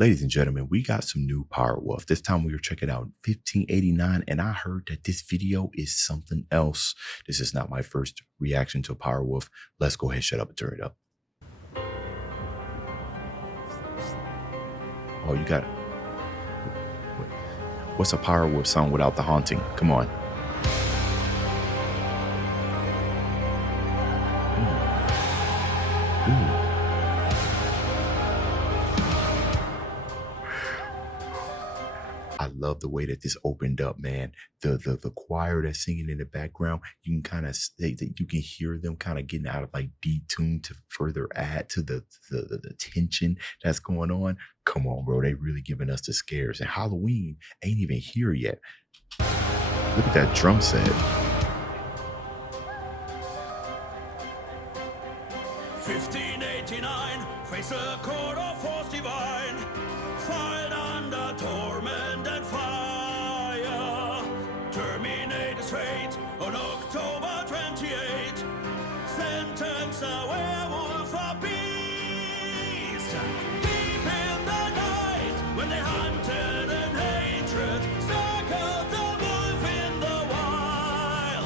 Ladies and gentlemen, we got some new POWERWOLF. This time we were checking out 1589, and I heard that this video is something else. This is not my first reaction to POWERWOLF. Let's go ahead, shut up, and turn it up. Oh, you got it. What's a POWERWOLF song without the haunting? Come on. Ooh. I love the way that this opened up, man. The choir that's singing in the background, you can kind of say that you can hear them kind of getting out of like detune to further add to the tension that's going on. Come on, bro. They really giving us the scares. And Halloween ain't even here yet. Look at that drum set. 1589, face a court of force divine, filed under torment and fire. Terminate his fate on October 28. Sentence a werewolf of beast. Deep in the night, when they hunted in hatred, circled the wolf in the wild,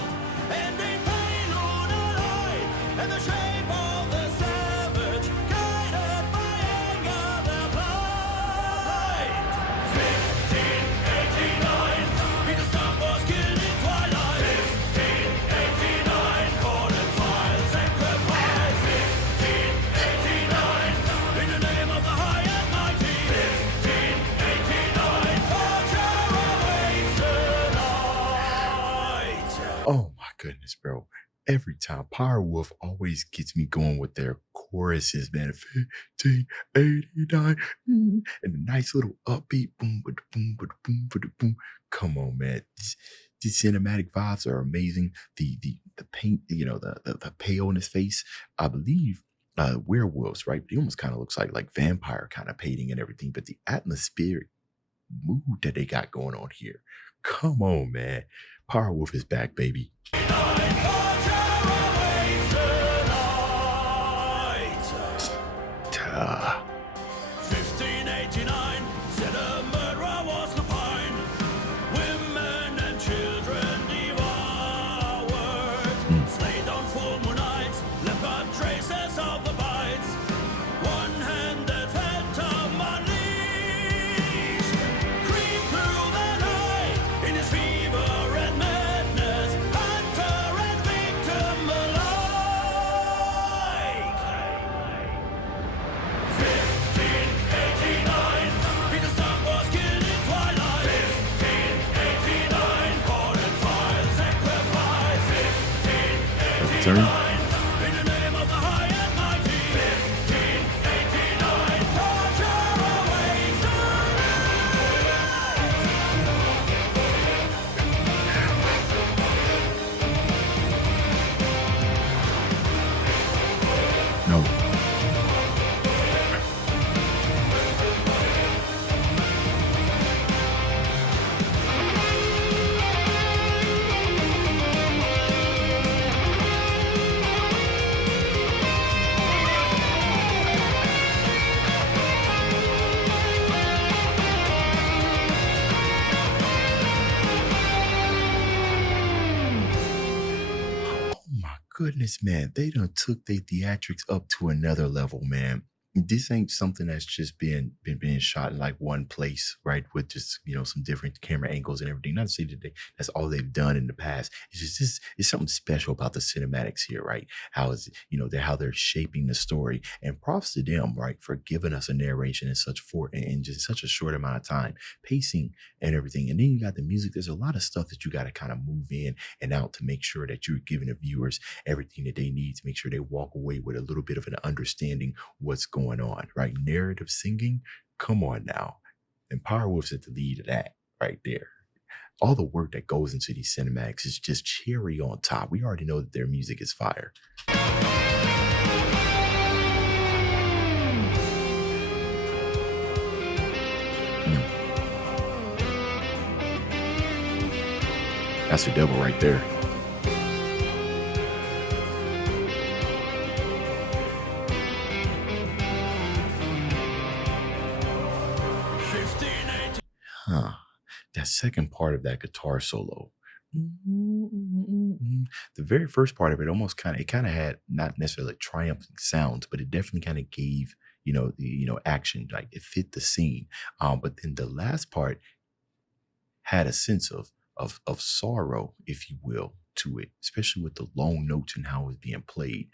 and they pale lunar light and the shape of the savage, guided by anger their blind. 1589, Peter Stump was killed in twilight. 1589, court and file, sacrifice. 1589, in the name of the high and mighty. 1589, torture awaits tonight. Oh my goodness, bro. Every time POWERWOLF always gets me going with their choruses, man. 1589, and a nice little upbeat boom, boom, boom, boom, boom. Come on, man. These cinematic vibes are amazing. The paint, you know, the pale in his face. I believe werewolves, right? It almost kind of looks like vampire kind of painting and everything, but the atmospheric mood that they got going on here. Come on, man. POWERWOLF is back, baby. Ah. 1589, said a murderer was confined, women and children devoured, slain on full moon nights, left but traces of the bites, one-handed phantom unleashed, creep through the night in his fever and madness, hunter and victim alike. 1589, Peter Stump was killed in twilight. 1589, court and file, sacrifice. 1589, in the name of the high and mighty. 1589, torture awaits No. My goodness, man. They done took their theatrics up to another level, man. This ain't something that's just been shot in like one place, right? With just, you know, some different camera angles and everything. Not to say that that's all they've done in the past. It's just it's something special about the cinematics here, right? How is, you know, how they're shaping the story. And props to them, right, for giving us a narration in just such a short amount of time, pacing and everything. And then you got the music. There's a lot of stuff that you got to kind of move in and out to make sure that you're giving the viewers everything that they need to make sure they walk away with a little bit of an understanding what's going on, right? Narrative singing, come on now. And POWERWOLF's at the lead of that right there. All the work that goes into these cinematics is just cherry on top. We already know that their music is fire. That's the devil right there. 1580. Huh. That second part of that guitar solo. The very first part of it almost kind of had not necessarily triumphant sounds, but it definitely kind of gave, action, like it fit the scene. But then the last part had a sense of sorrow, if you will, to it, especially with the long notes and how it's being played.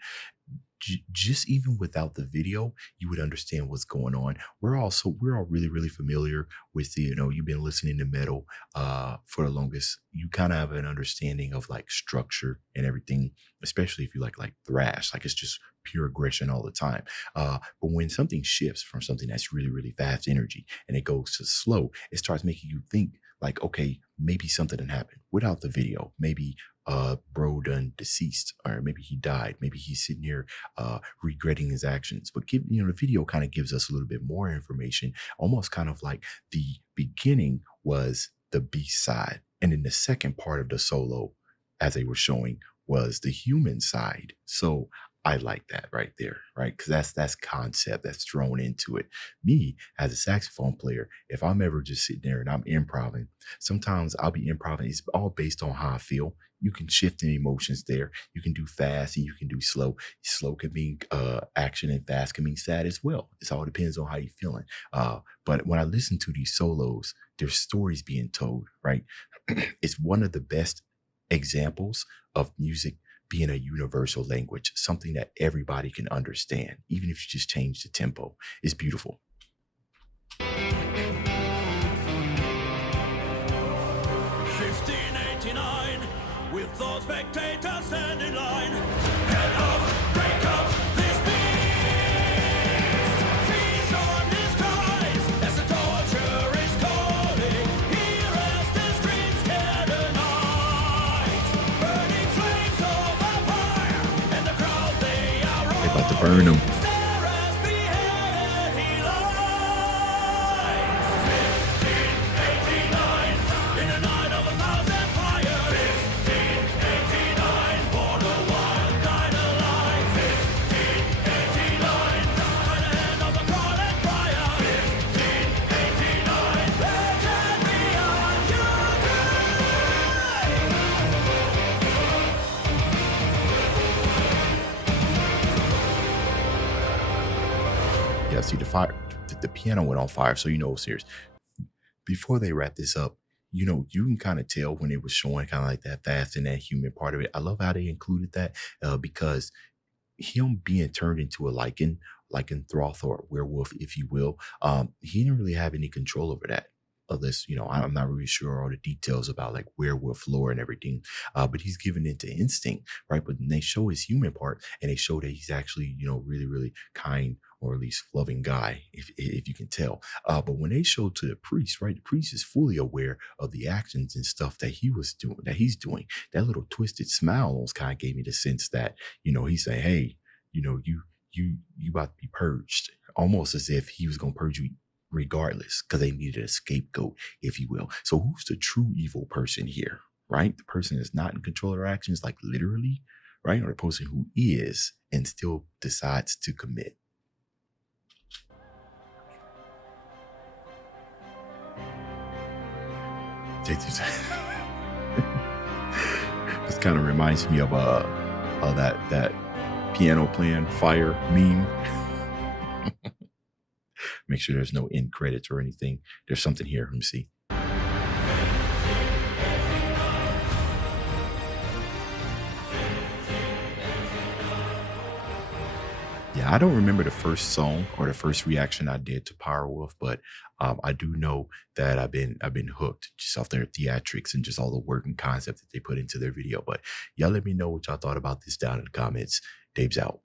Just even without the video, you would understand what's going on. We're all really really familiar with the, you've been listening to metal for the longest. You kind of have an understanding of like structure and everything, especially if you like thrash, like it's just pure aggression all the time. But when something shifts from something that's really really fast energy and it goes to slow, it starts making you think like, okay, maybe something didn't happen without the video. Maybe bro done deceased, or maybe he died. Maybe he's sitting here regretting his actions. But the video kind of gives us a little bit more information, almost kind of like the beginning was the B side, and then the second part of the solo, as they were showing, was the human side. So I like that right there, right? Because that's concept that's thrown into it. Me as a saxophone player, if I'm ever just sitting there and I'm improvising, sometimes I'll be improvising. It's all based on how I feel. You can shift in emotions there. You can do fast and you can do slow. Slow can mean action and fast can mean sad as well. It all depends on how you're feeling. But when I listen to these solos, there's stories being told, right? It's one of the best examples of music being a universal language, something that everybody can understand, even if you just change the tempo. It's beautiful. 1589, with those spectators stand in line. Head up, break up this beast. Feast on his cries as the torture is calling. Hear as the screams tear the night. Burning flames of a fire, and the crowd they are They about to burn them. stare as beheaded he lies. 1589, in the night of 1,000 fires. 1589, born a wild, died alive. 1589, by the hand of the Scarlet Friar. 1589, legend beyond your Yeah, see the fire, the piano went on fire, so it's serious. Before they wrap this up, you can kind of tell when it was showing kind of like that fast and that human part of it. I love how they included that because him being turned into a lycanthrope or werewolf, if you will, he didn't really have any control over that. Unless, I'm not really sure all the details about like werewolf lore and everything, but he's given into instinct, right? But then they show his human part and they show that he's actually, really, really kind or at least loving guy, if you can tell. But when they show to the priest, right, the priest is fully aware of the actions and stuff that he's doing. That little twisted smile almost kind of gave me the sense that, he's saying, hey, you about to be purged, almost as if he was going to purge you regardless, because they needed a scapegoat, if you will. So who's the true evil person here, right? The person that's not in control of their actions, like literally, right? Or the person who is and still decides to commit. This kind of reminds me of that piano playing fire meme. Make sure there's no end credits or anything. There's something here. Let me see. Yeah, I don't remember the first song or the first reaction I did to POWERWOLF, but I do know that I've been hooked just off their theatrics and just all the work and concept that they put into their video. But y'all let me know what y'all thought about this down in the comments. Dave's out.